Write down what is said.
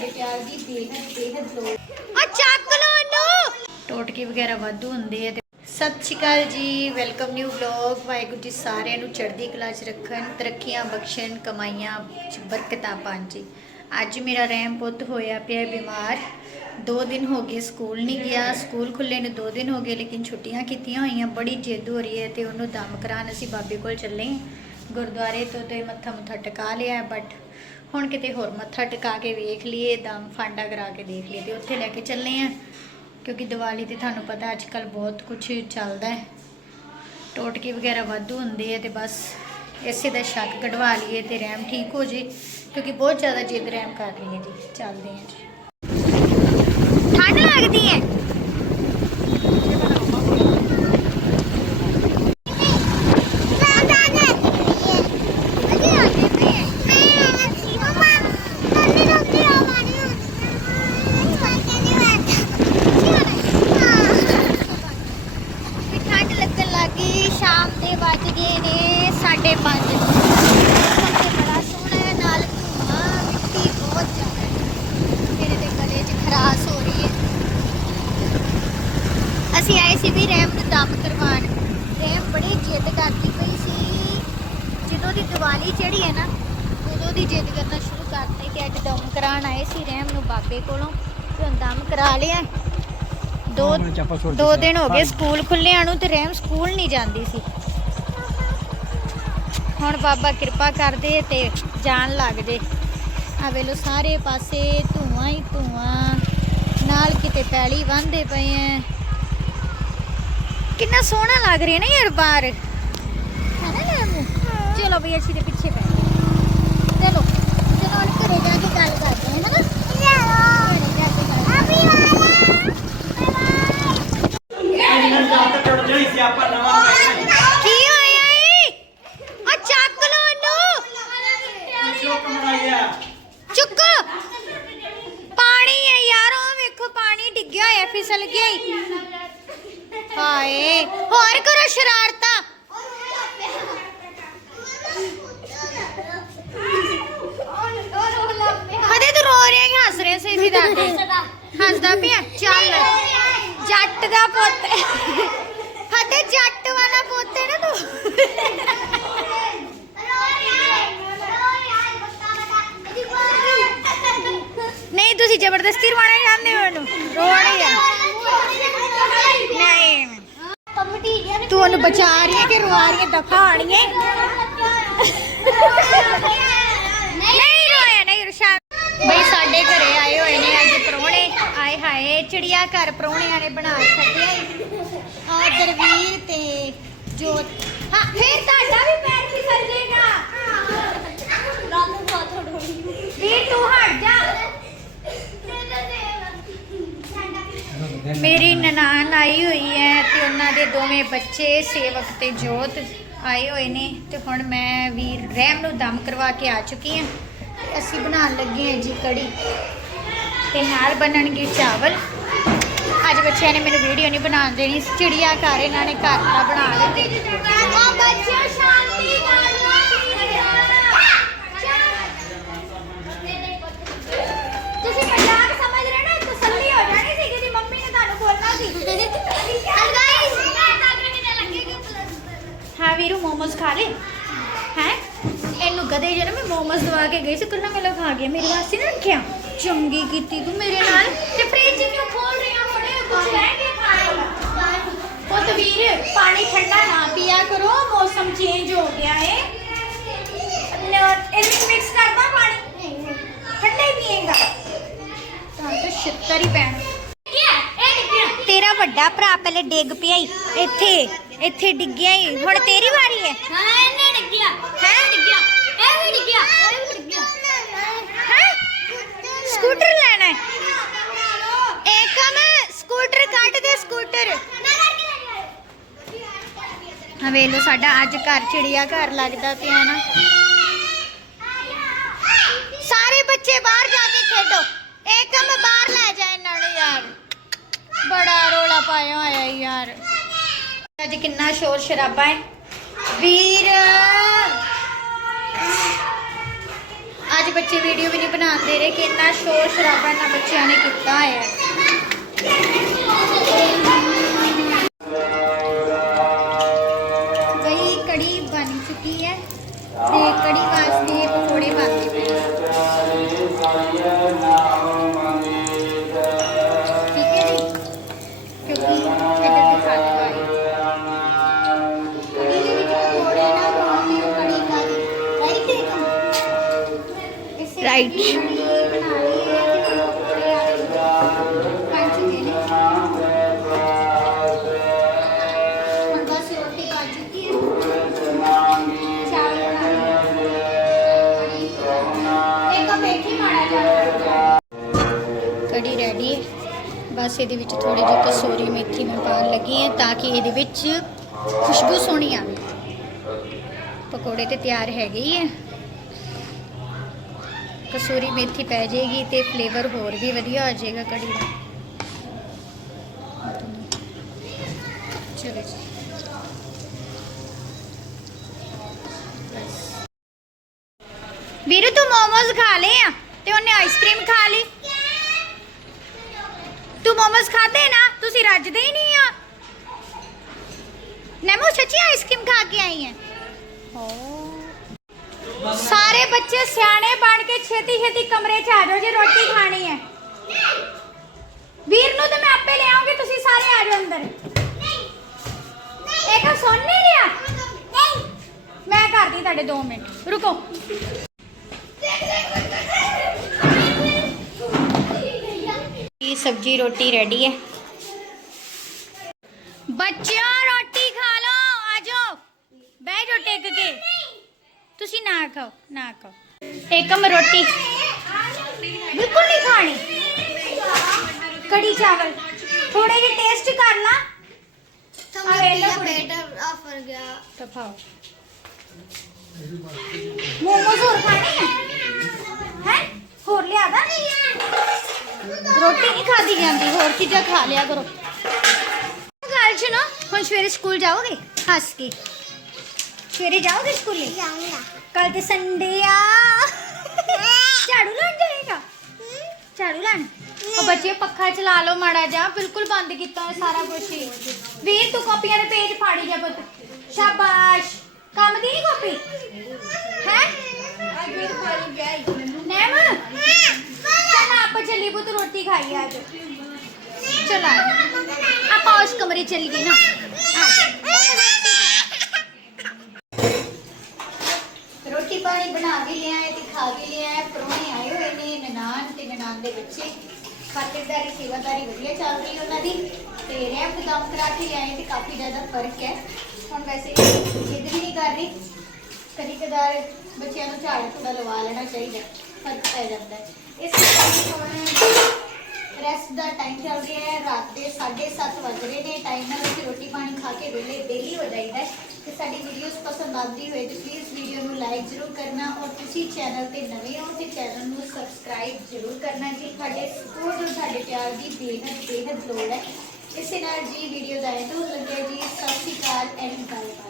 ਤੁਹਾਡੇ ਪਿਆਰ ਦੀ ਬੇਹੱਦ ਬੇਹੱਦ ਲੋੜ ਆ ਚੱਕ ਲੋ ਇਹਨੂੰ ਟੋਟਕੇ ਵਗੈਰਾ ਵਾਧੂ ਹੁੰਦੇ ਆ ਤੇ ਸਤਿ ਸ਼੍ਰੀ ਅਕਾਲ ਜੀ welcome new vlog. Waheguru ji ਸਾਰਿਆਂ ਨੂੰ ਚੜ੍ਹਦੀ ਕਲਾ 'ਚ ਰੱਖਣ ਤਰੱਕੀਆਂ ਬਖਸ਼ਣ ਕਮਾਈਆਂ 'ਚ ਬਰਕਤਾਂ ਪਾਉਣ ਜੀ। ਅੱਜ ਮੇਰਾ ਰਹਿਮ ਪੁੱਤ ਹੋਇਆ ਪਿਆ ਬਿਮਾਰ। ਦੋ ਦਿਨ ਹੋ ਗਏ ਸਕੂਲ ਨਹੀਂ ਗਿਆ। ਸਕੂਲ ਖੁੱਲੇ ਨੂੰ ਦੋ ਦਿਨ ਹੋ ਗਏ ਲੇਕਿਨ ਛੁੱਟੀਆਂ ਕੀਤੀਆਂ ਹੋਈਆਂ। ਬੜੀ ਜਿੱਦ ਹੋ ਰਹੀ ਹੈ ਤੇ ਉਹਨੂੰ ਦਮ ਕਰਾਉਣ ਅਸੀਂ ਬਾਬੇ ਕੋਲ ਚੱਲੇ। ਗੁਰਦੁਆਰੇ ਤੋਂ ਤੇ ਮੱਥਾ ਮੁੱਥਾ ਟਿਕਾ ਲਿਆ ਬਟ ਹੁਣ ਕਿਤੇ ਹੋਰ ਮੱਥਾ ਟਿਕਾ ਕੇ ਵੇਖ ਲਈਏ, ਦਮ ਫਾਂਡਾ ਕਰਾ ਕੇ ਦੇਖ ਲਈਏ ਤੇ ਉੱਥੇ ਲੈ ਕੇ ਚੱਲੇ ਆ। ਕਿਉਂਕਿ ਦੀਵਾਲੀ ਤੇ ਤੁਹਾਨੂੰ ਪਤਾ ਅੱਜ ਕੱਲ ਬਹੁਤ ਕੁਝ ਚੱਲਦਾ ਹੈ। ਟੋਟਕੇ ਵਗੈਰਾ ਵਾਧੂ ਹੁੰਦੇ ਆ ਤੇ ਬਸ ਇਸੇ ਦਾ ਸ਼ੱਕ ਕਢਵਾ ਲਈਏ ਤੇ ਰਹਿਮ ਠੀਕ ਹੋ ਜੇ, ਕਿਉਂਕਿ ਬਹੁਤ ਜ਼ਿਆਦਾ ਜਿੱਦ ਰਹਿਮ ਕਰ ਰਹੀ ਹੈ ਜੀ, ਚੱਲਦੇ ਆ ਜੀ। 5 ਬੜਾ ਅਸੀਂ ਆਏ ਸੀ ਜਿੱਦ ਕਰਦੀ ਪਈ ਸੀ। ਜਦੋਂ ਦੀ ਦੀਵਾਲੀ ਚੜੀ ਹੈ ਨਾ ਉਦੋਂ ਦੀ ਜਿੱਦ ਕਰਨਾ ਸ਼ੁਰੂ ਕਰਤੀ ਕਿ ਅੱਜ ਦਮ ਕਰਾਣ ਆਏ ਸੀ ਰੈਮ ਨੂੰ ਬਾਬੇ ਕੋਲੋਂ। ਤੇ ਦਮ ਕਰਾ ਲਿਆ। ਦੋ ਦੋ ਦਿਨ ਹੋ ਗਏ ਸਕੂਲ ਖੁੱਲਿਆਂ ਨੂੰ ਤੇ ਰਹਿਮ ਸਕੂਲ ਨਹੀਂ ਜਾਂਦੀ ਸੀ। ਹੁਣ ਬਾਬਾ ਕਿਰਪਾ ਕਰਦੇ ਤੇ ਜਾਣ ਲੱਗ ਜੇ। ਆ ਵੇਲੋ ਸਾਰੇ ਪਾਸੇ ਧੂਆਂ ਹੀ ਧੂਆਂ ਨਾਲ ਕਿਤੇ ਪੈਲੀ ਬੰਦੇ ਪਏ ਐ। ਕਿੰਨਾ ਸੋਹਣਾ ਲੱਗ ਰਿਹਾ ਨਾ ਯਾਰ ਬਾਹਰ ਲੈਮੂ ਚਲੋ ਬਈ ਅਸੀਂ ਦੇ ਪਿੱਛੇ ਪੈ। ਚਲੋ ਚਲੋ ਹੁਣ ਘਰੇ ਜਾ ਕੇ ਗੱਲ ਕਰਦੇ ਹਾਂ ਨਾ? ਘਰੇ ਜਾ ਕੇ ਗੱਲ ਕੀ ਹੋਇਆ ਈ ਆ ਚੱਕ ਲੋ ਇਹਨੂੰ ਚੁੱਕ ਪਾਣੀ ਹੈ ਯਾਰ ਉਹ ਵੇਖੋ ਪਾਣੀ ਡਿੱਗਿਆ ਹੋਇਆ ਫਿਸਲ ਗਿਆ ਈ ਹਾਏ ਹੋਰ ਕਰੋ ਸ਼ਰਾਰਤਾਂ। ਕਦੇ ਤੂੰ ਰੋ ਰਿਹਾ ਕਿ ਹੱਸ ਰਿਹਾ ਸੀ ਦੀ ਦਾਦੀ ਹੱਸਦਾ ਪਿਆ ਚੱਲ। ਜੱਟ ਦਾ ਪੁੱਤ। ਹਤੇ ਜੱਟ ਵਾਲਾ ਪੁੱਤ ਹੈ ਨਾ ਤੂੰ। ਨਹੀਂ ਤੁਸੀਂ ਜ਼ਬਰਦਸਤੀ ਰਵਾਣਾ ਚਾਹੁੰਦੇ ਹੋ ਇਹਨੂੰ ਰੋਣਾ ਆ। ਨਹੀਂ। ਤੂੰ ਉਹਨੂੰ ਬਚਾ ਰਹੀ ਹੈ ਕਿ ਰਵਾ ਰਹੀ ਹੈ ਦਫਾ ਆਣੀ ਹੈ। ਨਹੀਂ ਰੋਇਆ ਨਹੀਂ ਰਸ਼ਾ। ਬਈ ਸਾਡੇ ਘਰੇ ਆਏ ਹੋਏ ਨੇ ਅੱਜ ਪ੍ਰਾਹੁਣੇ। ਆਏ ਹਾਏ ਚਿੜੀਆ ਘਰ ਪ੍ਰਾਹੁਣਿਆਂ ਨੇ ਬਣਾ ਛੱਡਿਆ ਆ ਦਰਵੀਰ ਤੇ ਜੋਤ। ਹਾਂ ਫੇਰ ਤੁਹਾਡਾ ਵੀ ਪੈਰ ਫਿਸਲ ਜਾਏਗਾ। ਵੀਰ ਤੂੰ ਹਟ ਜਾ ਮੇਰੀ ਨਨਾਣ ਆਈ ਹੋਈ ਹੈ ਤੇ ਉਹਨਾਂ ਦੇ ਦੋਵੇਂ ਬੱਚੇ, ਸੇਵਕ ਤੇ ਜੋਤ ਆਏ ਹੋਏ ਨੇ ਤੇ ਹੁਣ ਮੈਂ ਵੀਰ ਰਹਿਮ ਨੂੰ ਦਮ ਕਰਵਾ ਕੇ ਆ ਚੁੱਕੀ ਹਾਂ। ਤੇ ਅਸੀਂ ਬਣਾਉਣ ਲੱਗੇ ਹਾਂ ਜੀ ਕੜੀ ਤੇ ਨਾਲ ਬਣਨਗੇ ਚਾਵਲ। ਅੱਜ ਬੱਚਿਆਂ ਨੇ ਮੈਨੂੰ ਵੀਡੀਓ ਨਹੀਂ ਬਣਾਉਣ ਦੇਣੀ ਚਿੜੀਆ ਘਰ ਇਹਨਾਂ ਨੇ ਘਰ ਦਾ ਬਣਾ ਦਿੱਤੇ। ਬੱਚਿਓ ਸ਼ਾਂਤੀ ਨਾਲ ਤੁਸੀਂ ਮਜ਼ਾਕ ਸਮਝ ਰਹੇ ਨਾ ਤਸੱਲੀ ਹੋ ਜਾਣੀ ਸੀ ਕਿ ਦੀ ਮੰਮੀ ਨੇ ਤੁਹਾਨੂੰ ਬੋਲਣਾ ਸੀ ਹਾਂ ਵੀਰੂ ਮੋਮੋਸ ਖਾ ਲੇ ਹੈ ਇਹਨੂੰ ਗਦੇ ਜਿਹੜਾ ਮੈਂ ਮੋਮੋਸ ਦਵਾ ਕੇ ਗਈ ਸੀ ਕੱਲਾ ਮੇਲਾ ਖਾ ਗਿਆ ਮੇਰੇ ਵਾਸਤੇ ਨਾ ਰੱਖਿਆ ਚੰਗੀ ਕੀਤੀ ਤੂੰ ਮੇਰੇ ਨਾਲ ਤੇ ਫ੍ਰਿਜ ਕਿਉਂ ਖੋਲ ਰਿਹਾ ਹੁਣੇ ਕੁਝ ਲੈ ਕੇ ਖਾਏਗਾ ਪੁੱਤ ਵੀਰ ਪਾਣੀ ਠੰਡਾ ਨਾ ਪੀਆ ਕਰੋ ਮੌਸਮ ਚੇਂਜ ਹੋ ਗਿਆ ਏ ਇਹਨੂੰ ਮਿਕਸ ਕਰਦਾ ਪਾਣੀ ਠੰਡਾ ਹੀ ਪੀਏਗਾ ਤਾਂ ਤਾਂ ਛਿੱਤਰ ਹੀ ਪੈਣਾ ਤੇਰਾ ਵੱਡਾ ਭਰਾ ਪਹਿਲੇ ਡਿੱਗ ਪਿਆ ਇੱਥੇ ਇੱਥੇ ਡਿੱਗਿਆ ਈ। ਹੁਣ ਤੇਰੀ ਵਾਰੀ ਹੈ ਹੈਂ? ਸਕੂਟਰ ਲੈਣਾ ਹੈ ਏਕਮ ਸਕੂਟਰ ਕੱਢ ਦੇ ਸਕੂਟਰ। ਹਾਂ ਵੇਖ ਲਓ ਸਾਡਾ ਅੱਜ ਘਰ ਚਿੜੀਆ ਘਰ ਲੱਗਦਾ ਪਿਆ ਨਾ। ਸਾਰੇ ਬੱਚੇ ਬਾਹਰ ਜਾ ਕੇ ਖੇਡੋ। ਏਕਮ ਬਾਹਰ ਲੈ ਜਾ ਇਹਨਾਂ ਨੂੰ ਯਾਰ। ਬੜਾ ਰੋਲਾ ਪਾਇਆ ਹੋਇਆ ਈ ਯਾਰ। ਅੱਜ ਕਿੰਨਾ ਸ਼ੋਰ ਸ਼ਰਾਬਾ ਹੈ? ਵੀਰ! ਅੱਜ ਅੱਜ ਬੱਚੇ ਵੀਡੀਓ ਵੀ ਨਹੀਂ ਬਣਾਉਂਦੇ ਰਹੇ ਕਿ ਇੰਨਾ ਸ਼ੋਰ ਸ਼ਰਾਬਾ ਇਹਨਾਂ ਬੱਚਿਆਂ ਨੇ ਕੀਤਾ ਹੈ। ਗਈ ਕੜੀ ਬਣ ਚੁੱਕੀ ਹੈ, ਤੇ ਕੜੀ ਵਾਸਤੇ ਪਕੌੜੇ ਬਣਦੇ ਜਿਹਾ ਕੜੀ ਰੈਡੀ ਹੈ। ਬਸ ਇਹਦੇ ਵਿੱਚ ਥੋੜੀ ਜਿਹੀ ਕਸੂਰੀ ਮੇਥੀ ਮੈਂ ਪਾਉਣ ਲੱਗੀ ਹੈ ਤਾਂ ਕਿ ਇਹਦੇ ਵਿੱਚ ਖੁਸ਼ਬੂ ਸੋਹਣੀ ਆਵੇ। ਪਕੌੜੇ ਤੇ ਤਿਆਰ ਹੈਗੇ ਹੀ ਹੈ ਕਸੂਰੀ ਮੇਥੀ ਪੈ ਜਾਏਗੀ ਤੇ ਫਲੇਵਰ ਹੋਰ ਵੀ ਵਧੀਆ ਆ ਜਾਏਗਾ ਕੜੀ ਦਾ। ਚਲੋ ਜੀ। ਵੀਰੂ, ਤੂੰ ਮੋਮੋਸ ਖਾ ਲਏ ਆ ਤੇ ਉਹਨੇ ਆਈਸਕ੍ਰੀਮ ਖਾ ਲਈ। ਤੂੰ ਮੋਮੋਸ ਖਾਦੇ ਨਾ, ਤੁਸੀਂ ਰੱਜਦੇ ਹੀ ਨਹੀਂ ਆ। ਨੈਮੋ, ਸੱਚੀ ਆਈਸਕ੍ਰੀਮ ਖਾ ਕੇ ਆਈ ਹੈ ਸਾਰੇ ਬੱਚੇ ਸਿਆਣੇ ਬਣ ਕੇ ਛੇਤੀ ਛੇਤੀ ਕਮਰੇ 'ਚ ਆ ਜਾਓ ਜੇ ਰੋਟੀ ਖਾਣੀ ਹੈ। ਵੀਰ ਨੂੰ ਤਾਂ ਮੈਂ ਆਪੇ ਲੈ ਆਉਂਗੀ ਤੁਸੀਂ ਸਾਰੇ ਆ ਜਾਓ ਅੰਦਰ। ਇਹ ਤਾਂ ਸੁਣ ਨਹੀਂ ਰਿਹਾ। ਮੈਂ ਕਰਦੀ ਤੁਹਾਡੇ 2 ਮਿੰਟ। ਰੁਕੋ। ਇਹ ਸਬਜੀ ਰੋਟੀ ਰੈਡੀ ਹੈ? ਬੱਚਿਓ ਰੋਟੀ ਖਾ ਲਓ ਆ ਜਾਓ। ਬਹਿ ਜਾਓ ਟਿਕ ਕੇ। ਤੁਸੀਂ ਨਾ ਖਾਓ ਨਾ ਖਾਓ ਏਕਮ ਰੋਟੀ ਬਿਲਕੁਲ ਨਹੀਂ ਖਾਣੀ ਕੜੀ ਚਾਵਲ ਥੋੜੇ ਜਿਹੇ ਟੇਸਟ ਕਰ ਲਾ ਅਰੇ ਲੈ ਕੁੜੀ। ਆਫਰ ਗਿਆ ਤਾਂ ਖਾਓ ਮੋਮੋਸ ਹੋਰ ਖਾਣੇ ਹੈ ਹੈ ਹੋਰ ਲਿਆਦਾ ਰੋਟੀ ਨਹੀਂ ਖਾਦੀ ਜਾਂਦੀ ਹੋਰ ਚੀਜ਼ਾਂ ਖਾ ਲਿਆ ਕਰੋ ਗੱਲ ਸੁਣੋ ਹੁਣ ਸਵੇਰੇ ਸਕੂਲ ਜਾਓਗੇ ਹੱਸ ਕੇ ਸਵੇਰੇ ਜਾਓਗੇ ਸਕੂਲੇ ਜਾਊਂਗਾ ਕੱਲ ਤੇ ਸੰਡੇ ਆ ਝਾੜੂ ਲਾਣ ਜਾਏਗਾ ਝਾੜੂ ਲਾਣ ਉਹ ਬੱਚੇ ਪੱਖਾ ਚਲਾ ਲਓ ਮਾੜਾ ਜਾ ਬਿਲਕੁਲ ਬੰਦ ਕੀਤਾ ਹੋਇਆ ਸਾਰਾ ਕੁਝ ਹੀ ਵੀਰ ਤੂੰ ਕਾਪੀਆਂ ਦੇ ਪੇਜ ਫਾੜੀ ਜਾ ਪੁੱਤ ਸ਼ਾਬਾਸ਼ ਕੰਮ ਦੀ ਨਹੀਂ ਕਾਪੀ ਹੈ ਨੈਮ ਚੱਲ ਆਪਾਂ ਚੱਲੀ ਪੁੱਤ ਰੋਟੀ ਖਾਈ ਅੱਜ ਚਲ ਆ ਆਪਾਂ ਉਸ ਕਮਰੇ ਚੱਲ ਗਏ ਨਾ ਰੋਟੀ ਪਾਣੀ ਬਣਾ ਕੇ ਲਿਆ ਹੈ ਤੇ ਖਾ ਕੇ ਲਿਆ ਹੈ ਪਰੋਣੇ ਆਏ ਹੋਏ ਨੇ, ਨਨਾਣ ਤੇ ਨਨਾਣ ਦੇ ਬੱਚੇ। ਖਾਤਰਦਾਰੀ, ਸੇਵਾਦਾਰੀ ਵਧੀਆ ਚੱਲ ਰਹੀ ਉਹਨਾਂ ਦੀ। ਤੇ ਰੈਪ ਦਮ ਕਰਾ ਕੇ ਲਿਆਏ ਤੇ ਕਾਫੀ ਜ਼ਿਆਦਾ ਫ਼ਰਕ ਹੈ। ਹੁਣ ਵੈਸੇ ਜਿੱਦ ਵੀ ਨਹੀਂ। ਕਰ ਰਹੀ ਕਦੀ ਕਦਾਰ ਬੱਚਿਆਂ ਨੂੰ ਝਾੜ ਥੋੜਾ ਲਵਾ ਲੈਣਾ ਚਾਹੀਦਾ, ਫ਼ਰਕ ਪੈ ਜਾਂਦਾ ਇਸ ਕਰਕੇ ਹੁਣ ਰੈਸਟ ਦਾ ਟਾਈਮ ਚੱਲ ਰਿਹਾ ਹੈ, ਰਾਤ ਦੇ 7:30 ਵੱਜ ਰਹੇ ਨੇ ਟਾਈਮ ਨਾਲ ਅਸੀਂ ਰੋਟੀ ਪਾਣੀ ਖਾ ਕੇ ਵਿਹਲੇ ਡੇਲੀ ਹੋ ਜਾਈਦਾ ਹੈ। ਤੇ ਸਾਡੀ ਵੀਡੀਓਜ਼ ਪਸੰਦ ਆਉਂਦੀ ਹੋਏ ਤੇ ਪਲੀਜ਼ ਵੀਡੀਓ ਨੂੰ ਲਾਈਕ ਜ਼ਰੂਰ ਕਰਨਾ ਔਰ ਤੁਸੀਂ ਚੈਨਲ ਤੇ ਨਵੇਂ ਹੋ ਤੇ ਚੈਨਲ ਨੂੰ ਸਬਸਕ੍ਰਾਈਬ ਜ਼ਰੂਰ ਕਰਨਾ ਜੀ। ਤੁਹਾਡੇ ਸਪੋਰਟ ਔਰ ਤੁਹਾਡੇ ਪਿਆਰ ਦੀ ਬੇਹੱਦ ਬੇਹੱਦ ਲੋੜ ਹੈ। ਇਸੇ ਨਾਲ ਜੀ ਵੀਡੀਓ ਦਾ ਐਂਡ ਹੋ ਲੱਗਿਆ ਜੀ। ਸਤਿ ਸ਼੍ਰੀ ਅਕਾਲ ਐਂਡ ਬਾਏ ਬਾਏ